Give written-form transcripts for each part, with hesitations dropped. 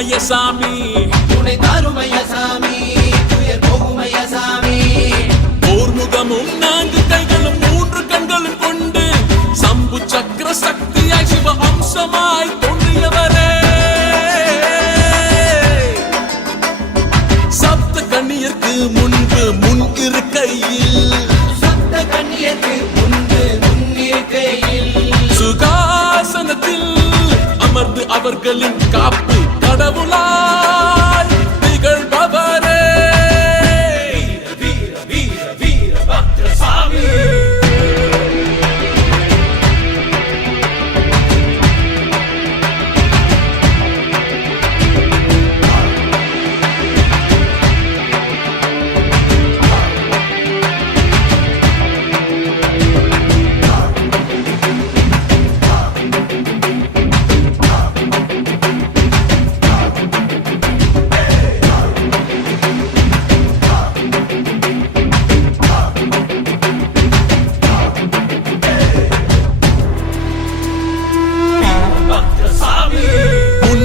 சாமி துணை தாருமைய சாமி துயர் போகுமைய சாமி ஓர் முகமும் 4 கைகளும் 3 கண்களும் கொண்டு சம்பு சக்கர சக்தியாய் சிவ அம்சமாய் தோன்றியவரே சப்த கண்ணியர்க்கு முன்பு முன் இருக்கையில் சப்த கண்ணியர்க்கு முன்பு முன் இருக்கையில் சுகாசனத்தில் அமர்ந்து அவர்களின் காப்பு கடவுளாய் திகழ்பவரே வீர வீர வீர பக்ர சாமி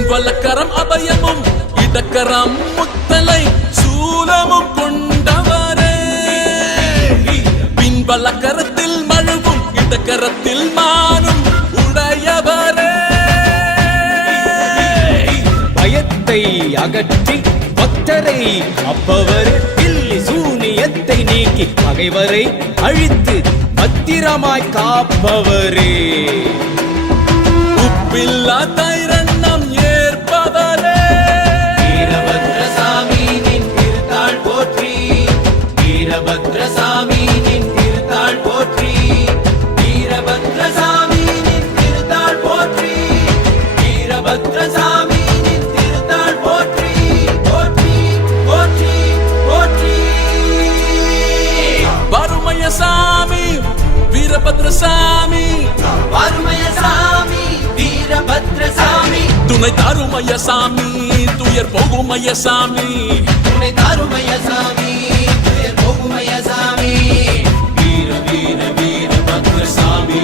வலக்கரம் அபயமும் இடக்கரம் முத்தலை சூலமும் கொண்டவரே பின்வலக்கரத்தில் மழுவும் இடக்கரத்தில் மானும் உடையவரே பயத்தை அகற்றி பக்தரை அப்பவர் தில்லி சூனியத்தை நீக்கி பகைவரை அழித்து பத்திரமாய் காப்பவரே உப்பில்லா தைரண்ணம் ஏற்பவரே வீரபத்ர சாமி நின் திருத்தாள் போற்றி வீரபத்ர சாமி நின் திருத்தாள் போற்றி வீரபத்ர சாமி நின் திருத்தாள் போற்றி வீரபத்ர சாமி நின் திருத்தாள் போற்றி போற்றி போற்றி போற்றி வருமய சாமி வீரபத்ர சாமி வருமய சாமி வீரபத்ர சாமி துணை தாருமய சாமி துயர் போகுமய சாமி துணை தாருமய சாமி துயர் போகுமய சாமி வீர வீர வீரபத்ர சாமி